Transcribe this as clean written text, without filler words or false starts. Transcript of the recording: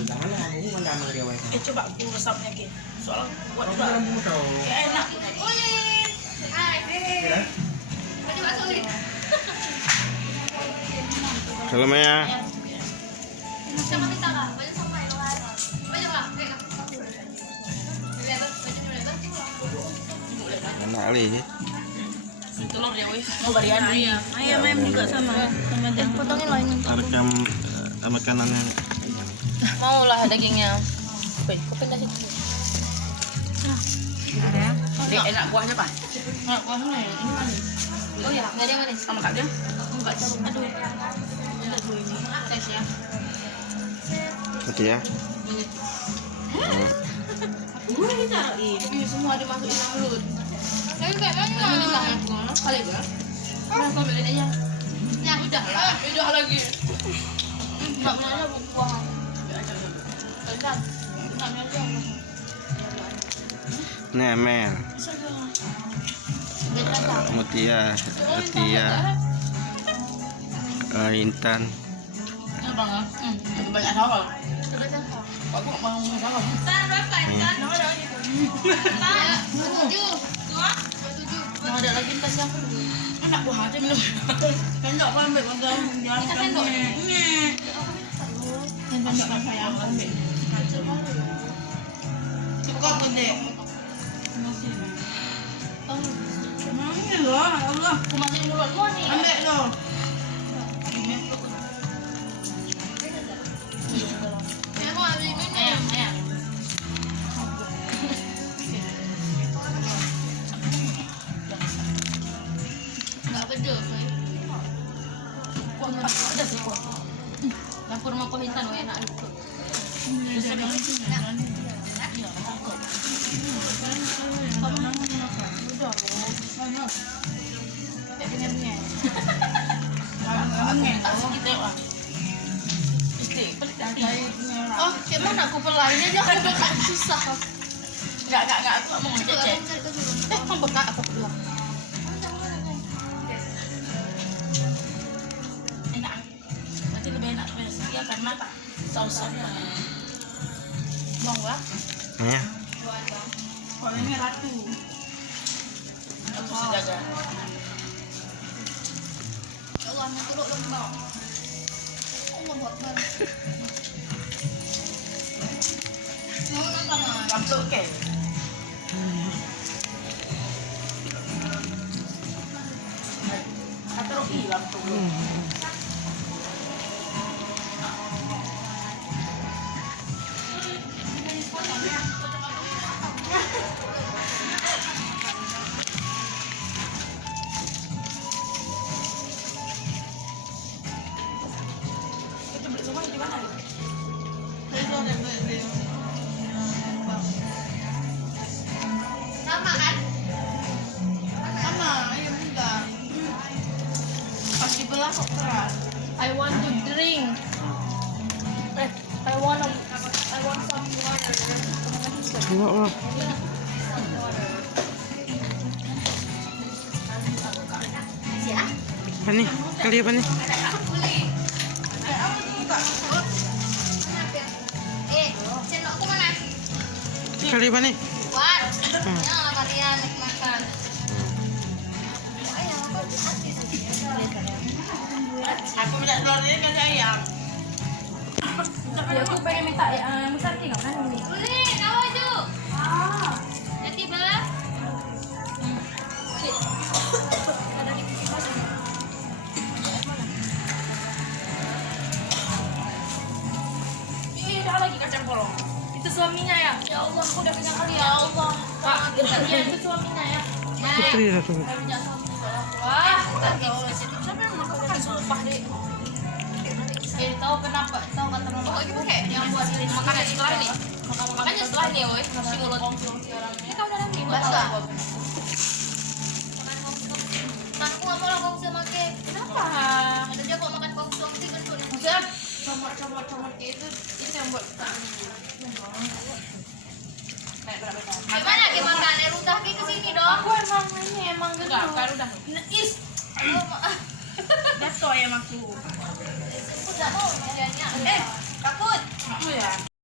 Jangan lah, aku kan damai dia wae. Coba aku resapnya Ki. Soalnya buat Aku juga dalam buto. kayak enak. Ya. Salam ya. Enak kali ini. Telur ya wis. Mau varian ayam. Ayam juga sama. Potongin lah ini. Rekam makanannya. Mau lah dagingnya. Kuping kasih. Dek, enak kuahnya Pak. Nggak, kuahnya ini manis. Oh ya, nggak ada yang manis. Sama Kak dia. Enggak, aduh. Aduh ini. Tes ya. Oke ya. Ini taruhin. Ini semua dimasukin dalam mulut. Tapi kayak mana? Ini tangan gua. Kali gua. Nah, kau beliin aja. Ya udah lah. Udah lagi. Enggak mana buah. Enggak. Enggak mana. Nemen. Mutia. Intan. Ini Bang. Lebih banyak sawal. Aku nggak mau sawal. Yang ada lagi tas yang Enak buah aja minum. Sendok aku ambil bang. Jangan sendok. Ini. Sendok kan saya ambil. Cukup gede. Ini loh, Allah. aku masukin dulu semua nih. Ambil loh. Ya, aku ambil ini. Ayam. Enggak pedes. Kuah pedes sih kuah. Dapur rumah kuah Intan enak itu. Tak sedikit lah. Oh, kayak mana aku pelainnya aja aku bekak susah. Enggak, aku nggak mau ngecek. Mau bekak aku bilang. Enak. Nanti lebih enak ya karena sausnya. Mau nggak? Ya. Kalau ini ratu. Aku bisa jaga. Ya Allah, nanti lu lembab. Allah Akbar. Mau nonton nggak? Lampu oke. Kata Robi lampu. Itu beli semua di mana? Sama kan? Sama, ayo minta. Pas dibelah kok keras. I want to drink. I want some water. Wah. Ya. Apa nih? Kali apa nih? Sendokku mana? Kali apa nih? Buat. Ya, Marian makan. Aku minta telur ini kan sayang. Ya, aku pengen minta yang besar nih, nggak mana nih? Boleh, tahu itu. Nanti belah. Ada di kipas. Ini ada lagi kacang polong. Itu suaminya ya? Ya Allah, aku udah kenyang kali ya Allah. Pak, itu suaminya ya? Putri satu. Wah, siapa yang makan sumpah deh. Tahu kenapa? Tahu kata mama? Oh, itu kayak yang buat ini makanan setelah ini. Makanya setelah ini, woi, si mulut. Ini kamu udah nanti basah. Kan aku nggak mau lah kongsi sama ke. Kenapa? Ada dia kalau makan kongsi bentuknya. Maksudnya comot itu yang buat Gimana ke makan? Udah ke sini dong. aku emang Enggak, gendut. kan udah. Is, jatuh ayam aku. Aku nggak mau jadinya.